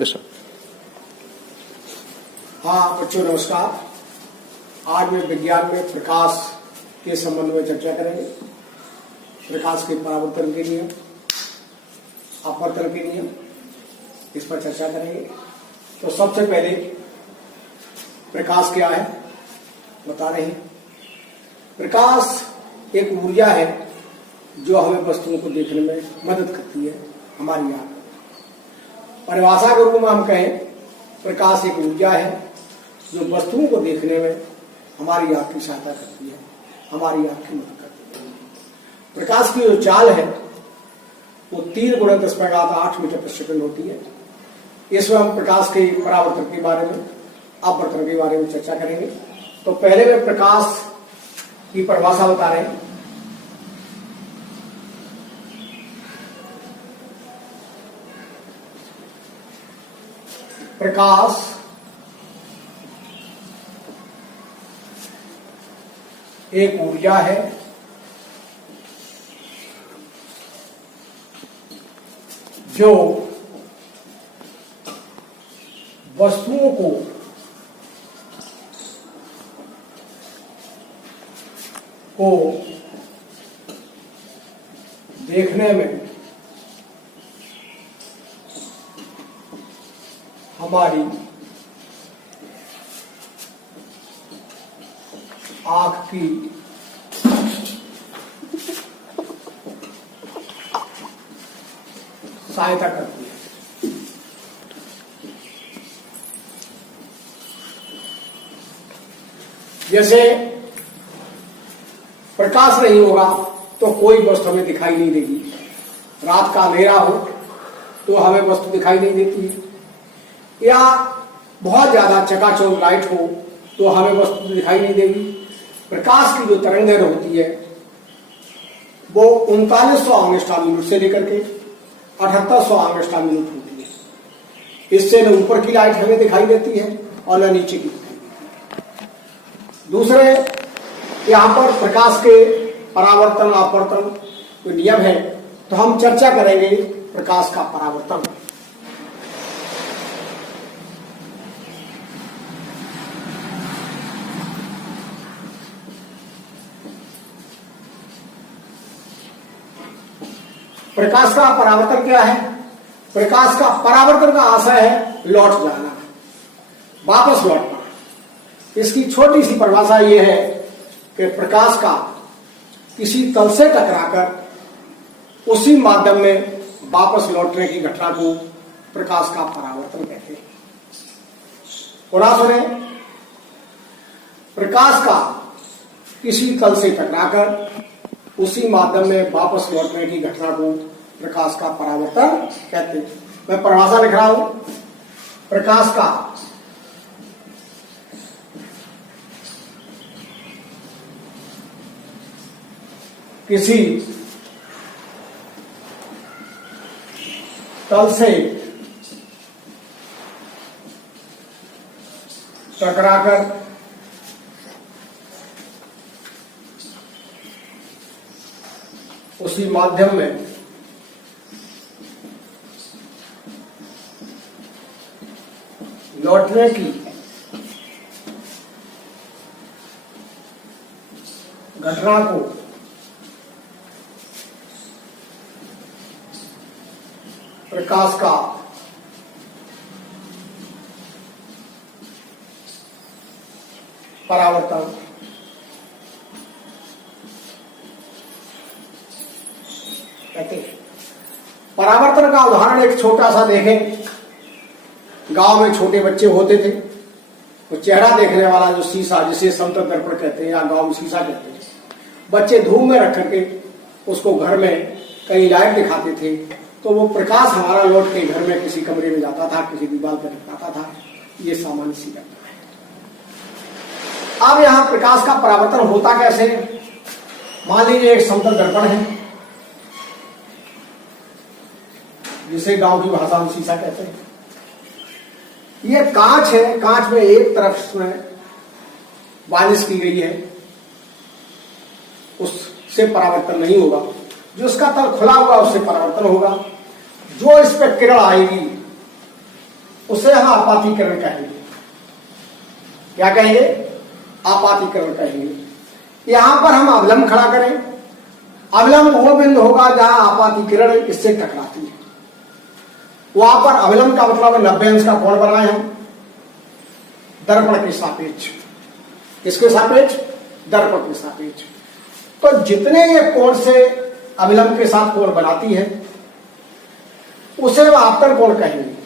Yes sir. हाँ बच्चों नमस्कार। आज मैं विज्ञान में प्रकाश के संबंध में चर्चा करेंगे। प्रकाश के परावर्तन के नियम, अपवर्तन के नियम, इस पर चर्चा करेंगे। तो सबसे पहले प्रकाश क्या है बता रहे हैं। प्रकाश एक ऊर्जा है जो हमें वस्तुओं को देखने में मदद करती है, हमारी आंख। परिभाषा के रूप में हम कहें प्रकाश एक ऊर्जा है जो वस्तुओं को देखने में हमारी आंख की सहायता करती है, हमारी आंख की मदद करती है। प्रकाश की जो चाल है वो 3 × 10⁸ मीटर प्रति सेकंड होती है। इसमें हम प्रकाश के परावर्तन के बारे में, अपवर्तन के बारे में चर्चा करेंगे। तो पहले मैं प्रकाश की परिभाषा बता रहे हैं। प्रकाश एक ऊर्जा है जो वस्तुओं को देखने में हमारी आंख की सहायता करती है। जैसे प्रकाश नहीं होगा तो कोई वस्तु हमें दिखाई नहीं देगी। रात का अंधेरा हो तो हमें वस्तु दिखाई नहीं देती है, या बहुत ज्यादा चकाचौंध लाइट हो तो हमें वस्तु दिखाई नहीं देगी। प्रकाश की जो तरंगदैर्घ्य होती है वो 3900 एंगस्ट्रॉम यूनिट से लेकर के 7800 एंगस्ट्रॉम यूनिट होती है। इससे न ऊपर की लाइट हमें दिखाई देती है और न नीचे की दिखाई देती है। दूसरे यहाँ पर प्रकाश के परावर्तन अपवर्तन जो नियम है तो हम चर्चा करेंगे प्रकाश का परावर्तन। प्रकाश का परावर्तन क्या है? प्रकाश का परावर्तन का आशय है लौट जाना, वापस लौटना। इसकी छोटी सी परिभाषा यह है कि प्रकाश का किसी तल से टकराकर उसी माध्यम में वापस लौटने की घटना को प्रकाश का परावर्तन कहते हैं। पुनः सुने, प्रकाश का किसी तल से टकराकर उसी माध्यम में वापस लौटने की घटना को प्रकाश का परावर्तन कहते हैं। मैं परिभाषा लिख रहा हूं। प्रकाश का किसी तल से टकराकर उसी माध्यम में लौटने की घटना को प्रकाश का परावर्तन कहते हैं। परावर्तन का उदाहरण एक छोटा सा देखें। गांव में छोटे बच्चे होते थे, वो चेहरा देखने वाला जो शीशा, जिसे समतल दर्पण कहते हैं या गांव में शीशा कहते हैं, बच्चे धूप में रख करके उसको घर में कहीं लाइट दिखाते थे तो वो प्रकाश हमारा लौट के घर में किसी कमरे में जाता था, किसी दीवार पर दिखाता था। ये सामान्य सी घटना है। अब यहां प्रकाश का परावर्तन होता कैसे? मान लीजिए एक समतल दर्पण है जिसे गांव की भाषा में शीशा कहते हैं। ये कांच है, कांच में एक तरफ में वार्निश की गई है, उससे परावर्तन नहीं होगा। जो उसका तल खुला हुआ उससे परावर्तन होगा। जो इस पर किरण आएगी उसे हम आपातीकरण कहेंगे। क्या कहेंगे? आपातीकरण कहेंगे। यहां पर हम अवलंब खड़ा करें। अवलंब वो बिंदु होगा जहां आपातीकरण इससे टकराती है। वहां पर अवलंब का मतलब 90 अंश का कोण बनाए हम दर्पण के सापेक्ष। किसके सापेक्ष? दर्पण के सापेक्ष। तो जितने ये कोण से अविलंब के साथ कोण बनाती है उसे हम आपतन कोण कहेंगे।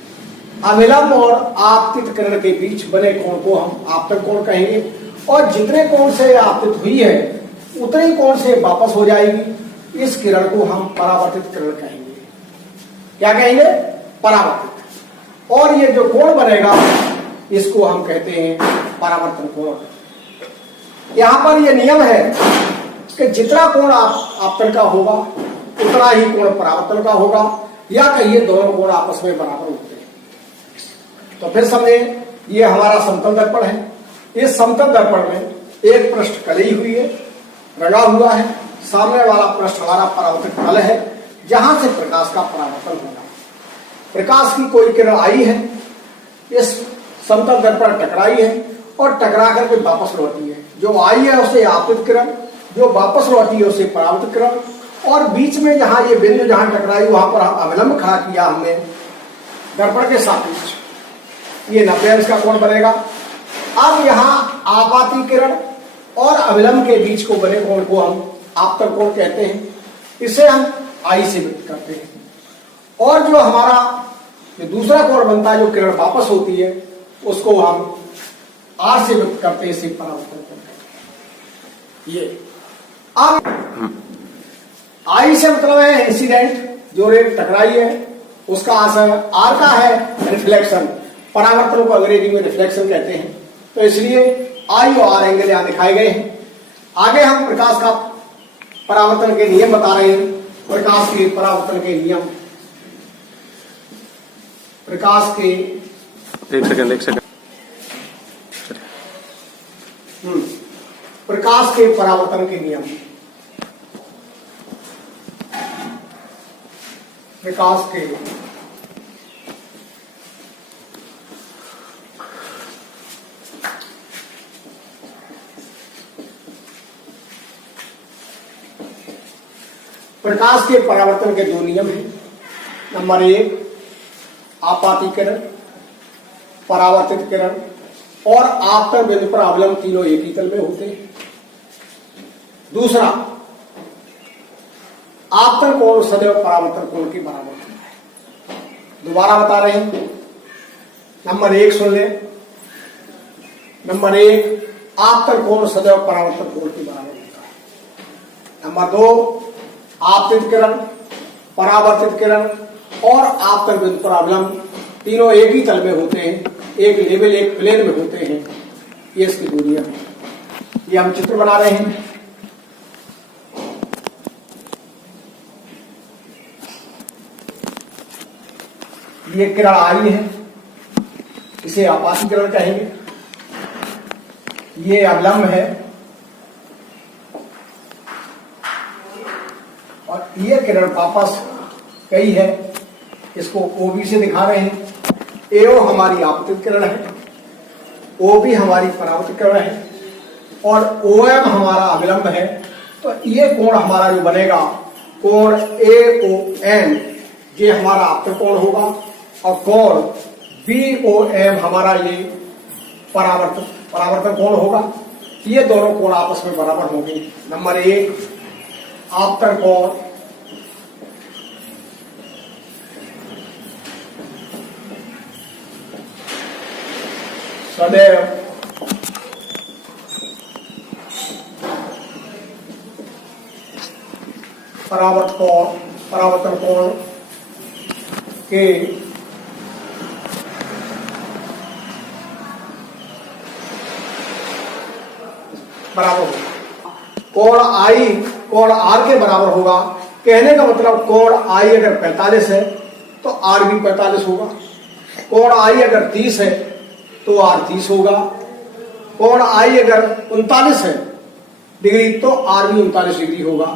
अविलंब और आपतित किरण के बीच बने कोण को हम आपतन कोण कहेंगे। और जितने कोण से आपतित हुई है उतने कोण से वापस हो जाएगी। इस किरण को हम परावर्तित किरण कहेंगे। क्या कहेंगे? परावर्तित। और ये जो कोण बनेगा इसको हम कहते हैं परावर्तन कोण। यहां पर यह नियम है कि जितना कोण आपतन का होगा उतना ही कोण परावर्तन का होगा, या कहिए दोनों कोण आपस में बराबर होते हैं। तो फिर समझे, ये हमारा समतल दर्पण है। इस समतल दर्पण में एक पृष्ठ कली हुई है, रंगा हुआ है। सामने वाला पृष्ठ हमारा परावर्तित तल है जहां से प्रकाश का परावर्तन होगा। प्रकाश की कोई किरण आई है, इस समतल दर्पण टकराई है और टकरा करके वापस लौटी है। जो आई है उसे आपतित किरण, जो वापस लौटी है उसे परावर्तित किरण। और बीच में जहां ये बिंदु जहां टकराई वहां पर अविलंब खड़ा किया हमने दर्पण के सापेक्ष, ये 90 अंश का कोण बनेगा। अब यहां आपाती किरण और अविलंब के बीच को बने कोण को हम आपतन कोण कहते हैं। इसे हम आई से व्यक्त करते हैं। और जो हमारा जो दूसरा कोण बनता है, जो किरण वापस होती है, उसको हम आर से व्यक्त करते हैं। इसे परावर्तन करते हैं। ये अब आई से मतलब है इंसिडेंट, जो रेट टकराई है उसका असर। आर का है रिफ्लेक्शन। परावर्तन को अंग्रेजी में रिफ्लेक्शन कहते हैं। तो इसलिए आई और आर एंगल यहां दिखाए गए हैं। आगे हम प्रकाश का परावर्तन के नियम बता रहे हैं। प्रकाश के परावर्तन के नियम, प्रकाश के एक सेकंड प्रकाश के परावर्तन के नियम। प्रकाश के प्रकाश के परावर्तन के 2 नियम हैं। नंबर 1 आपातीकरण, परावर्तित किरण और आपतन बिंदु पर अवलंब तीनों एक ही तल में होते हैं। दूसरा, आपतन कोण सदैव परावर्तन कोण के बराबर होता है। दोबारा बता रहे हैं। नंबर 1 सुन ले। नंबर 1 आपतन कोण सदैव परावर्तन कोण के बराबर होता है। नंबर 2 आपतित किरण, परावर्तित किरण और आपतन बिंदु पर अवलंब तीनों एक ही तल में होते हैं, एक लेवल एक प्लेन में होते हैं। ये इसकी दूरियां हैं। ये हम चित्र बना रहे हैं। ये किरण आई है, इसे आपाती किरण कहेंगे। ये अवलंब है और ये किरण वापस गई है। इसको OB से दिखा रहे हैं। AO हमारी आपतित किरण है, OB हमारी परावर्तित किरण है और OM हमारा अविलंब है। तो ये कोण हमारा जो बनेगा कोण AOM, ये हमारा आपतित कोण होगा। और कोण BOM हमारा ये परावर्तन कोण होगा। ये दोनों कोण आपस में बराबर होंगे। नंबर 1 आपतन कोण सदैव परावर्तन कोण के बराबर होगा। कोण आई कोण आर के बराबर होगा। कहने का मतलब कोण आई अगर 45 है तो आर भी 45 होगा। कोण आई अगर 30 है तो आर 30 होगा। कोण आई अगर 39 है डिग्री तो आर भी 39 डिग्री होगा।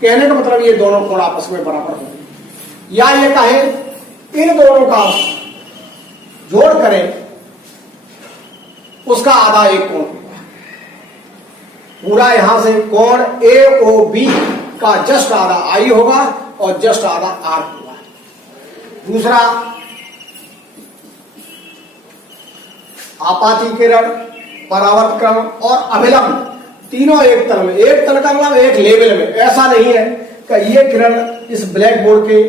कहने का मतलब ये दोनों कोण आपस में बराबर होंगे। या ये कहे इन दोनों का जोड़ करें उसका आधा एक कोण होगा। पूरा यहां से कोण AOB का जस्ट आधा I होगा और जस्ट आधा R होगा। दूसरा, आपाती किरण, परावर्त किरण और अभिलंब तीनों एक तल में, एक तल का मतलब एक लेवल में। ऐसा नहीं है कि ये किरण इस ब्लैक बोर्ड के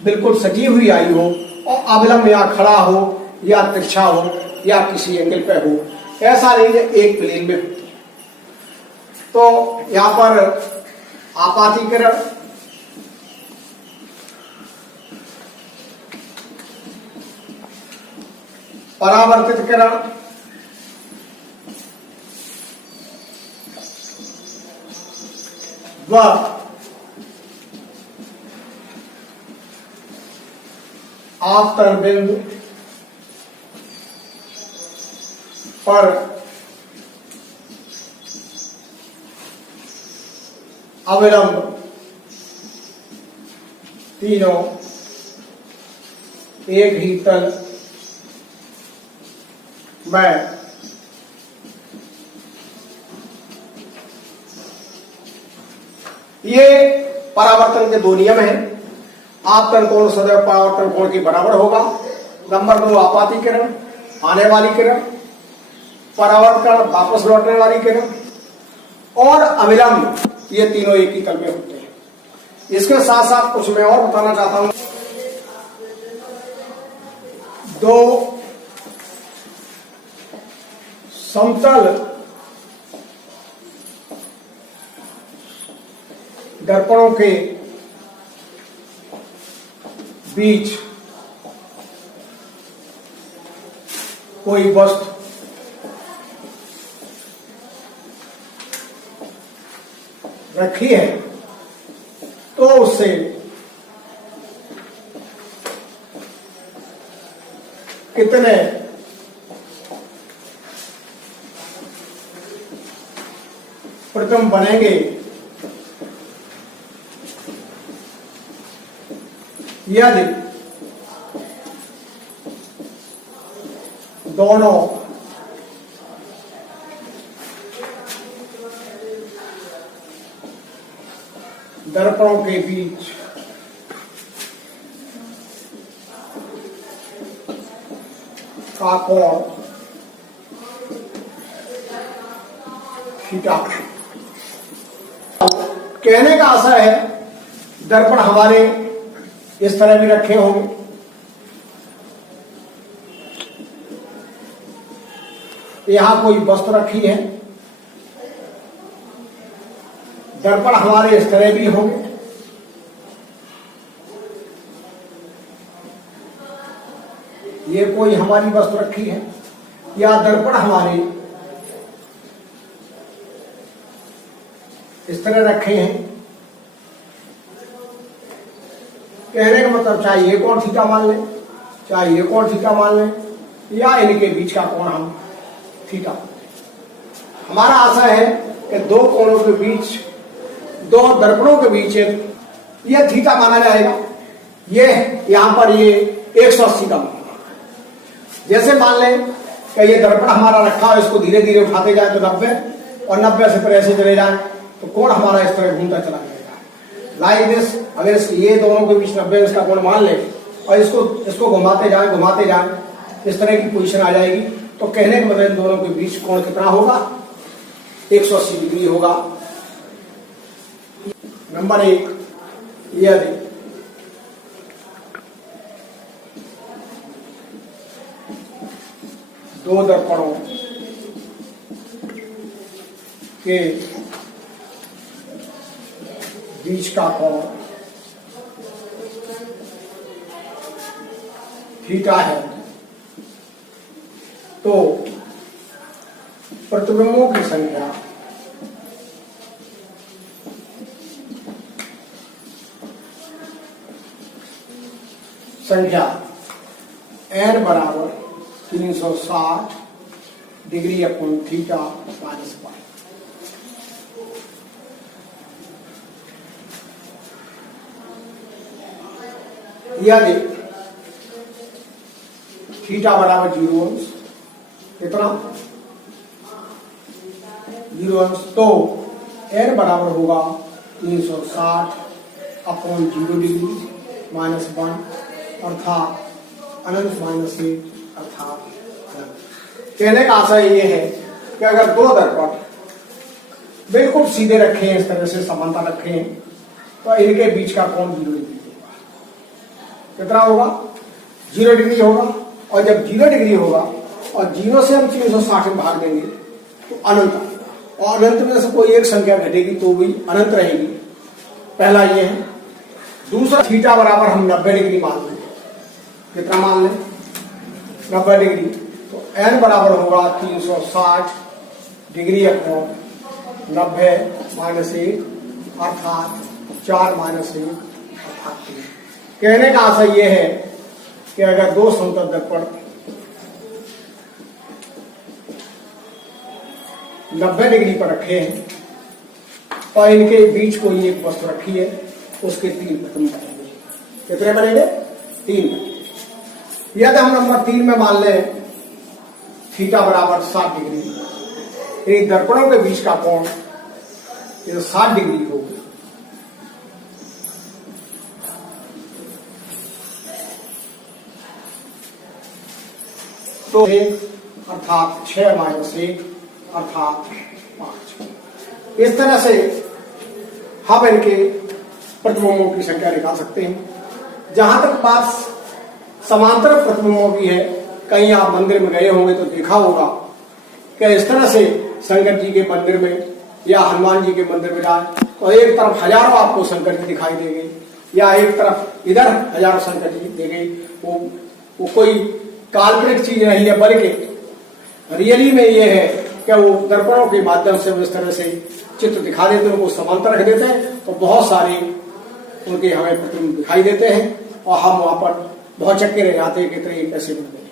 बिल्कुल सटी हुई आई हो और अभिलंब या खड़ा हो या तिरछा हो या किसी एंगल पे हो, ऐसा नहीं है, एक प्लेन में होती है। तो यहां पर आपाती किरण, परावर्तित किरण, व आपतन बिंदु पर अविलंब तीनों एक ही तल में ये परावर्तन के दो नियम हैं। आपतन कोण सदैव परावर्तन कोण के बराबर होगा। नंबर 2, आपाती किरण, आने वाली किरण, परावर्त किरण, वापस लौटने वाली किरण, और अविलंब, ये तीनों एक ही तल में होते हैं। इसके साथ साथ कुछ मैं और बताना चाहता हूं। दो समतल दर्पणों के बीच कोई वस्तु रखी है तो उससे कितने प्रतिबिंब बनेंगे, यदि दोनों दर्पणों के बीच का कोण थीटा। कहने का आशय है दर्पण हमारे इस तरह भी रखे होंगे, यहां कोई वस्तु रखी है, दर्पण हमारे इस तरह भी होंगे, ये कोई हमारी वस्तु रखी है, या दर्पण हमारे इस तरह रखे हैं। कहने का मतलब चाहे ये कोण थीटा मान लें, चाहे ये कोण थीटा मान लें, या इनके बीच का कोण हम थीटा मान लें। हमारा आशा है कि दो कोणों के बीच, दो दर्पणों के बीच यह थीटा माना जाएगा। ये यहां पर ये 180 का मान, जैसे मान लें कि ये दर्पण हमारा रखा है, इसको धीरे धीरे उठाते जाए तो 90, और 90 से पर ऐसे चले जाए तो कोण हमारा इस तरह घूमता चला जाएगा लाइक दिस। अगर ये दोनों के बीच 90 इसका कोण मान ले और इसको घुमाते जाए इस तरह की पोजीशन आ जाएगी, तो कहने का मतलब इन दोनों के बीच कोण कितना होगा, 180 डिग्री होगा। नंबर 1, यदि दो दर्पणों के बीच का कोण थीटा है तो प्रतिबिंबों की संख्या n बराबर 360 degree upon theta minus pi. यदि थीटा बराबर 0 अंश, कितना 0 अंश, तो n बराबर होगा 360 अपॉन 0 डिग्री माइनस 1 अर्थात अनंत माइनस 1 अर्थात अनंत। कहने का आशय ये है कि अगर दो दर्पण बिल्कुल सीधे रखे हैं, इस तरह से समानता रखे हैं, तो इनके बीच का कोण 0 डिग्री होगा। कितना होगा 0 डिग्री होगा। और जब 0 डिग्री होगा और 0 से हम 360 में भाग देंगे तो अनंत आएगा, और अनंत में से कोई एक संख्या घटेगी तो भी अनंत रहेगी। पहला ये है। दूसरा, थीटा बराबर हम 90 डिग्री मान लें। कितना मान लें 90 डिग्री, तो n बराबर होगा 360 डिग्री अपॉन 90 माइनस 1 अर्थात 4 माइनस 1 अर्थात 3। कहने का आशय यह है कि अगर दो समतल दर्पण 90 डिग्री पर रखे हैं और इनके बीच कोई एक वस्तु रखी है, उसके 3 प्रतिबिंब बनेंगे। कितने बनेंगे 3 बनेंगे। यदि हम नंबर 3 में मान लें थीटा बराबर 60 डिग्री, इन दर्पणों के बीच का कोण 60 डिग्री होगा, तो 1 अर्थात 6 माइनस 1 अर्थात 5। इस तरह से हम इनके प्रतिबिंबों की संख्या निकाल सकते हैं। जहां तक बात समांतर प्रतिबिंबों की है, कहीं आप मंदिर में गए होंगे तो देखा होगा कि इस तरह से शंकर जी के मंदिर में या हनुमान जी के मंदिर में जाए तो एक तरफ हजारों आपको शंकर जी दिखाई देंगे, या एक तरफ इधर हजारों शंकर जी देंगे। वो कोई काल्पनिक चीज नहीं है, बल्कि रियली में ये है कि वो दर्पणों के माध्यम से इस तरह से चित्र दिखा देते हैं, उनको समांतर रख देते हैं, तो बहुत सारे उनके हमें प्रतिबिंब दिखाई देते हैं और हम वहां पर बहुत चक्के रह जाते हैं कि ये कैसे बन गए।